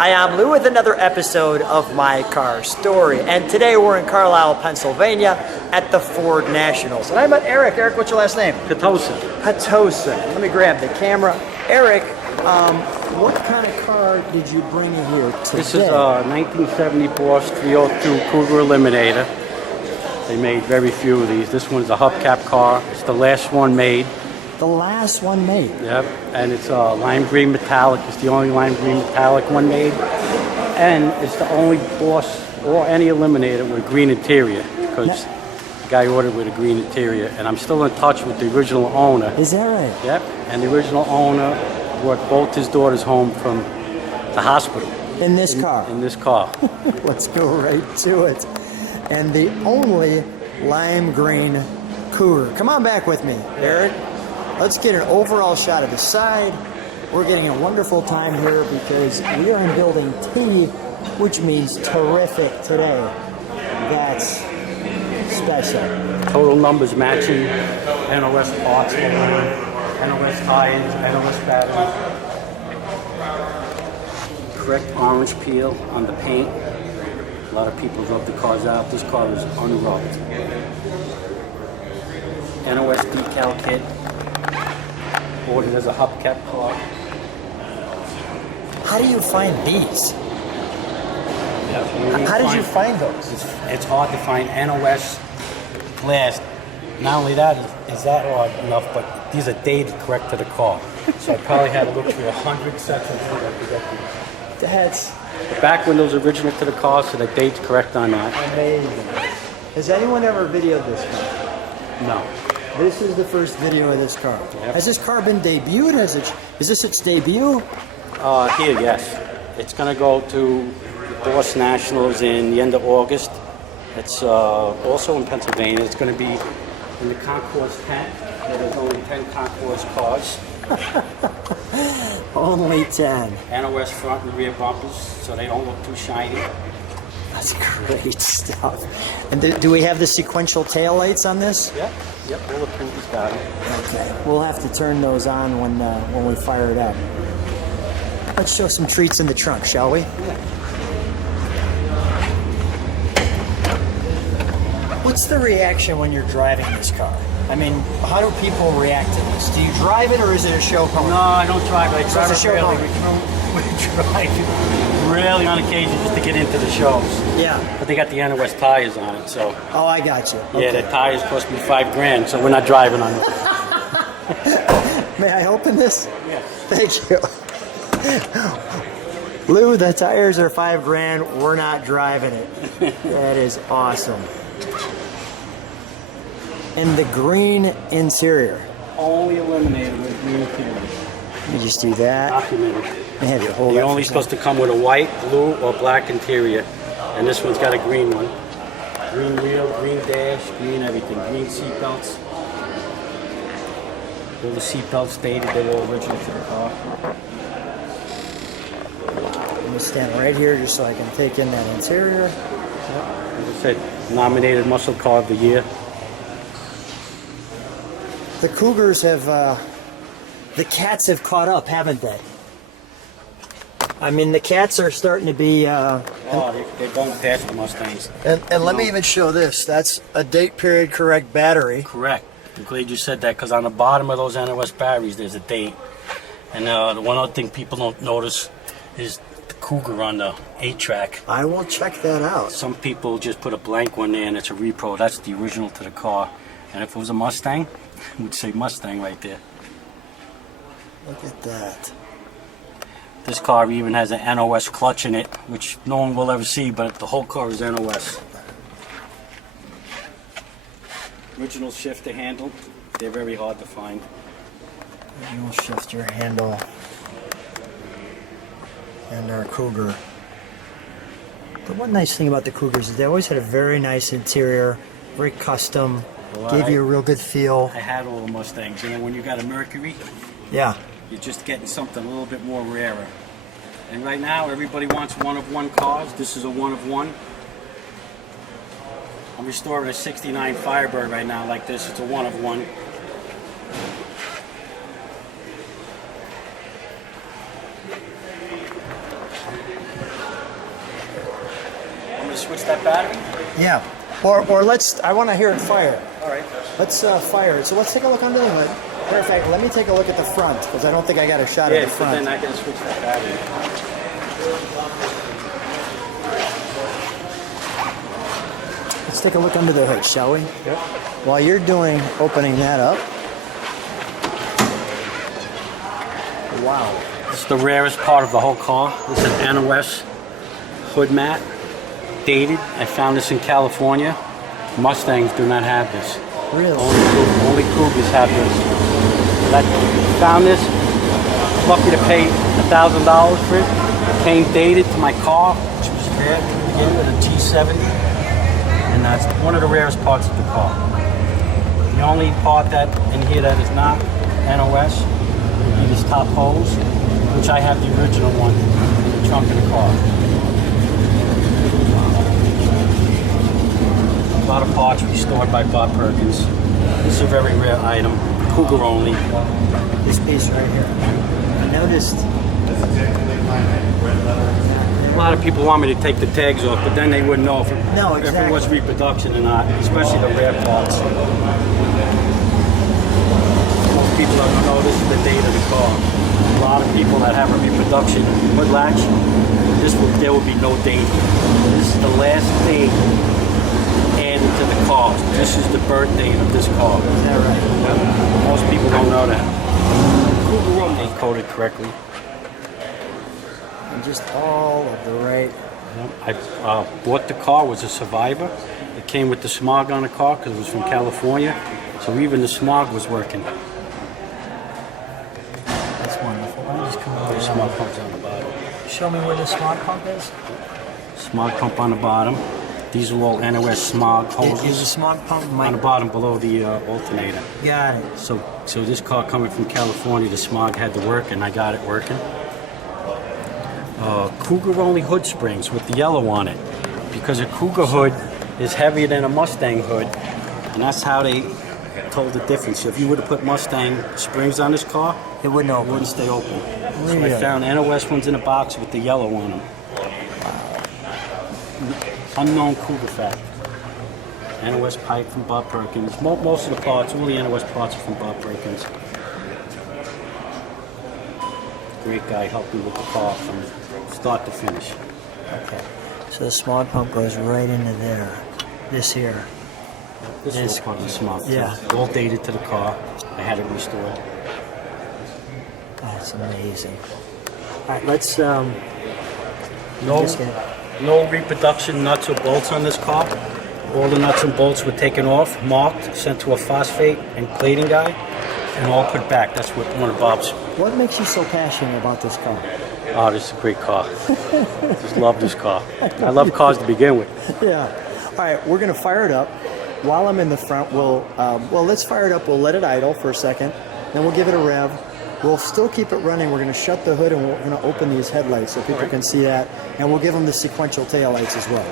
Hi, I'm Lou with another episode of My Car Story, and today we're in Carlisle, Pennsylvania at the Ford Nationals. And I met Eric. Eric, what's your last name? Petosa. Petosa. Let me grab the camera. Eric, what kind of car did you bring in here today? This is a 1974 302 Cougar Eliminator. They made very few of these. This one's a hubcap car. It's the last one made. The last one made? Yep, and it's a lime green metallic. It's the only lime green metallic one made. And it's the only Boss or any Eliminator with a green interior, because the guy ordered with a green interior. And I'm still in touch with the original owner. Is that right? Yep, and the original owner brought both his daughters home from the hospital. In this car? In this car. Let's go right to it. And the only lime green Cougar. Come on back with me, Eric. Let's get an overall shot of the side. We're getting a wonderful time here because we are in building T, which means terrific today. That's special. Total numbers matching, NOS parts, NOS tie-ins, NOS battery. Correct orange peel on the paint. A lot of people rub the cars out. This car is unrubbed. NOS decal kit. Ordered as a hubcap car. How do you find these? Yep. How did you find those? It's hard to find NOS glass. Not only that, is that hard enough, but these are dated correct to the car. So I probably had to look through 100 sections to get these. That's The back window's original to the car, so the date's correct on that. amazing. Has anyone ever videoed this car? No. This is the first video of this car. Yep. Has this car been debuted? Is this its debut? Here, yes. It's going to go to the Boss Nationals in the end of August. It's also in Pennsylvania. It's going to be in the Concourse 10. There's only 10 Concourse cars. Only 10. NOS front and rear bumpers, so they don't look too shiny. That's great stuff. And do we have the sequential tail lights on this? Yep, all the printers got them. Okay. We'll have to turn those on when we fire it up. Let's show some treats in the trunk, shall we? Yeah. What's the reaction when you're driving this car? I mean, how do people react to this? Do you drive it or is it a show car? No, I don't drive it. I drive it's a it show rarely. car. We drive rarely on occasion just to get into the shows. Yeah. But they got the NOS tires on it, so. Oh, I got you. Yeah, the tires cost me $5,000, so we're not driving on it. May I open this? Yes. Thank you. Lou, the tires are $5,000. We're not driving it. That is awesome. And the green interior. Only Eliminator with green interior. Let me just do that. Documented. I have you hold They're that only for a supposed to come with a white, blue, or black interior. And this one's got a green one. Green wheel, green dash, green everything. Green seat belts. All the seat belts stated they were original to the car. Let me stand right here just so I can take in that interior. As I said, nominated Muscle Car of the Year. The Cougars have, the cats have caught up, haven't they? I mean, the cats are starting to be, Oh, they don't pass the Mustangs. and let me even show this. That's a date period correct battery. Correct. I'm glad you said that, because on the bottom of those NOS batteries, there's a date. And the one other thing people don't notice is the Cougar on the 8-track. I will check that out. Some people just put a blank one there and it's a repro. That's the original to the car. And if it was a Mustang, it would say Mustang right there. Look at that. This car even has an NOS clutch in it, which no one will ever see, but the whole car is NOS. Original shifter handle. They're very hard to find. You will shift your handle. And our Cougar. The one nice thing about the Cougars is they always had a very nice interior, very custom, Well, gave you a real good feel. I had all the Mustangs. You know, when you got a Mercury, Yeah. you're just getting something a little bit more rarer. And right now, everybody wants one-of-one cars. This is a one-of-one. I'm restoring a 69 Firebird right now like this. It's a one-of-one. switch that battery? Yeah. Or let's, I want to hear it fire. All right. Let's fire it. So let's take a look under the hood. Matter of fact, let me take a look at the front, because I don't think I got a shot of the So front. then I gotta switch that battery. Let's take a look under the hood, shall we? Yep. While you're opening that up. Wow. This is the rarest part of the whole car. This is an NOS hood mat, dated. I found this in California. Mustangs do not have this. Really? Only Cougars have this. I found this. Lucky to pay $1,000 for it. Came dated to my car, which was rare to begin with, a T70. And that's one of the rarest parts of the car. The only part that in here that is not NOS would be this top hose, which I have the original one in the trunk of the car. A lot of parts restored by Bob Perkins. This is a very rare item, Cougar only. This piece right here. I noticed. A lot of people want me to take the tags off, but then they wouldn't know if it, No, if it exactly. was reproduction or not, especially the rare parts. Most people don't know this is the date of the car. A lot of people that have a reproduction hood latch, there will be no date. This is the last date added to the car. This is the birth date of this car. Is that right? Yep. Most people don't know that. Cougar only coded correctly. And just all of the right. I bought the car, was a Survivor. It came with the smog on the car because it was from California. So even the smog was working. That's wonderful. Let me just come over The here. smog pump's on the bottom. Show me where the smog pump is. Smog pump on the bottom. These are all NOS smog Is hoses the smog pump on the bottom below the alternator. Got it. So this car coming from California, the smog had to work and I got it working. Cougar only hood springs with the yellow on it, because a Cougar hood is heavier than a Mustang hood, and that's how they told the difference. So if you would have put Mustang springs on this car, It wouldn't it open. wouldn't stay open. So Really? I found NOS ones in a box with the yellow on them. Unknown Cougar fact. NOS pipe from Bob Perkins. Most of the parts, all the NOS parts are from Bob Perkins. Great guy, helped me with the car from start to finish. Okay. So the smog pump goes right into there. This here. This This- is part of the smog. yeah. All dated to the car. I had it restored. That's amazing. All right, let's No, just get- no reproduction nuts or bolts on this car. All the nuts and bolts were taken off, marked, sent to a phosphate and plating guy, and all put back. That's what one of Bob's. What makes you so passionate about this car? Oh, this is a great car. Just love this car. I love cars to begin with. Yeah. All right, we're gonna fire it up. While I'm in the front, let's fire it up. We'll let it idle for a second. Then we'll give it a rev. We'll still keep it running. We're gonna shut the hood and we're gonna open these headlights so people can see that. And we'll give them the sequential taillights as well.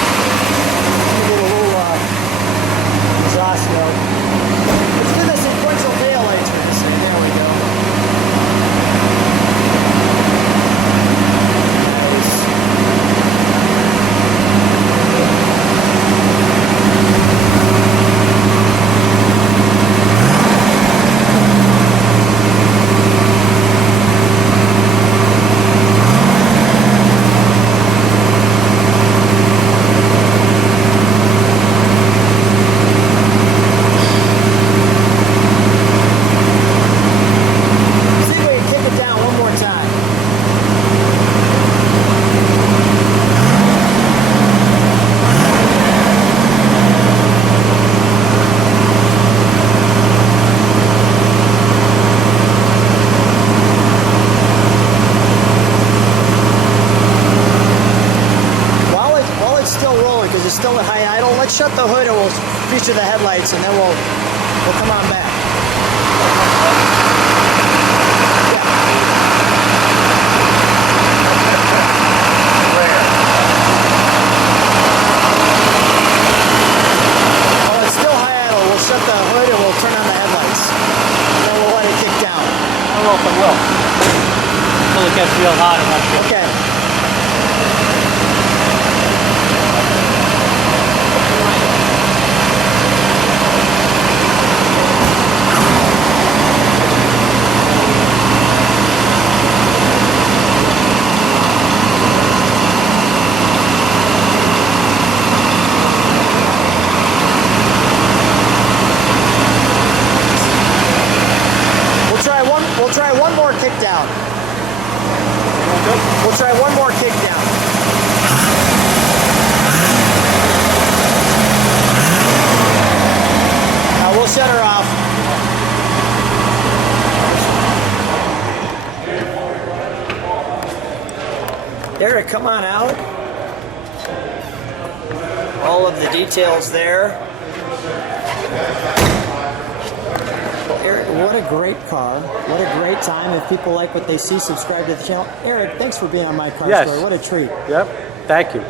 Get a little exhaust note. Let's do the sequential taillights for this thing. There we go. Nice. See if we can kick it down one more time. While it's still rolling, because it's still at high idle, let's shut the hood and we'll feature the headlights, and then we'll We'll come on back. Oh, it's still high idle. We'll shut the hood and we'll turn on the headlights. Then we'll let it kick down. I don't know if it will. Until it gets real hot, I'm not sure. Okay. We'll try one more kick down. We'll try one more kick down. Now we'll shut her off. Eric, come on out. All of the details there. Eric, what a great car. What a great time. If people like what they see, subscribe to the channel. Eric, thanks for being on My Car Yes. Story. What a treat. Yep. Thank you.